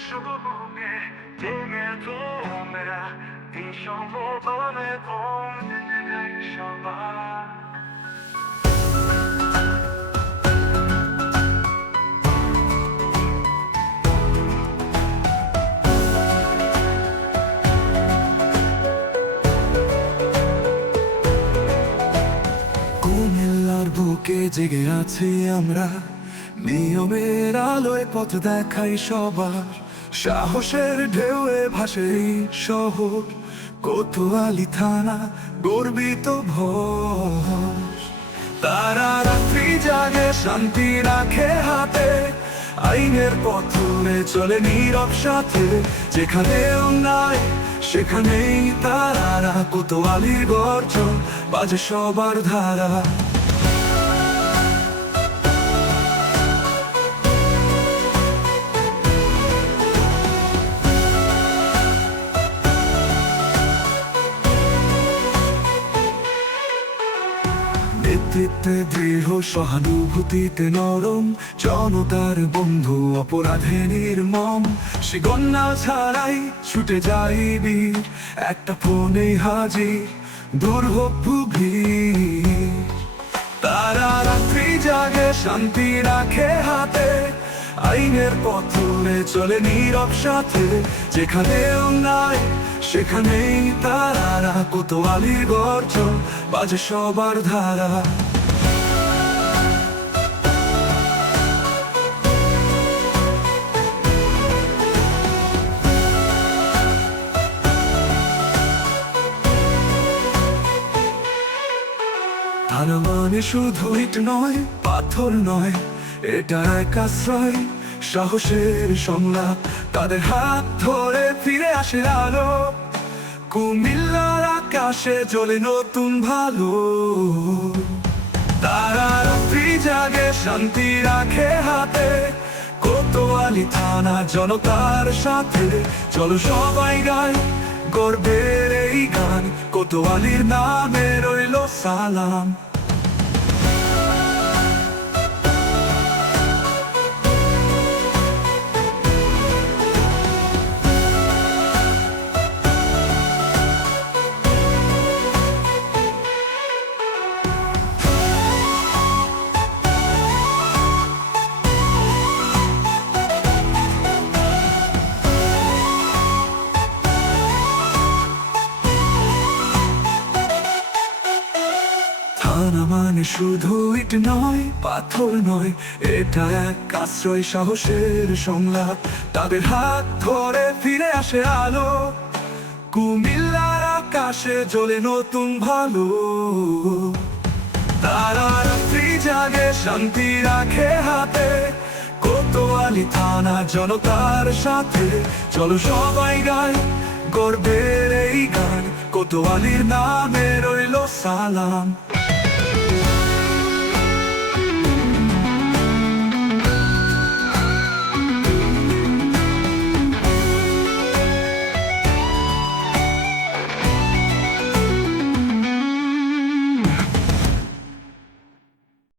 sciasciughe Dimmi tu mera Diciamo come come Diciamo কুমিল্লার বুকে জেগে আছি আমরা নিয়মের আলোয় পথ দেখাই সবার সাহসের ঢেউয়ে ভাসে শহর। কোতোয়ালি থানা, গর্বিত ভর তারা রাত্রি জাগে, শান্তি রাখে হাতে। আইনের পথ চলে নীরব সাথে। যেখানে অন্যায়, সেখানেই তারারা। কোতোয়ালির গর্জন বাজে সবার ধারা। নেতৃত্বে দৃঢ় সহানুভূতিতে নরম, জনতার বন্ধু অপরাধে নির্মম। সে গন্যা ছাড়াই ছুটে যাইবি একটা ফোনে হাজি দুর্ভোগ ভুগি। তারা রাত্রি জাগে শান্তি আইনের পথ ধরে চলে নীরব সাথে, যেখানে অন্যায়, সেখানেই তারারা কোতোয়ালির গর্জন, বাজে সবার ধারা। থানা মানে শুধু ইট নয়, পাথর নয়, এটা এক আশ্রয়। সাহসের সংলাপ, তাদের হাত ধরে ফিরে আসে আলো। কুমিল্লার আকাশে জ্বলে নতুন ভালো। তারা রাত্রি জাগে, শান্তি রাখে হাতে। কোতোয়ালি থানা জনতার সাথে। চলো সবাই গায় গর্বের এই গান। কোতোয়ালির নামে রইল সালাম। থানা মানে শুধু ইট নয়, পাথর নয়। এটা এক আশ্রয় সাহসের সংলাপ। তাদের হাত ধরে ফিরে আসে আলো। কুমিল্লার আকাশে জ্বলে নতুন ভালো। তারা রাত্রি জাগে, শান্তি রাখে হাতে। কোতোয়ালি থানা জনতার সাথে। চলো সবাই গায় গর্বের এই গান। কোতোয়ালির নামে রইল সালাম।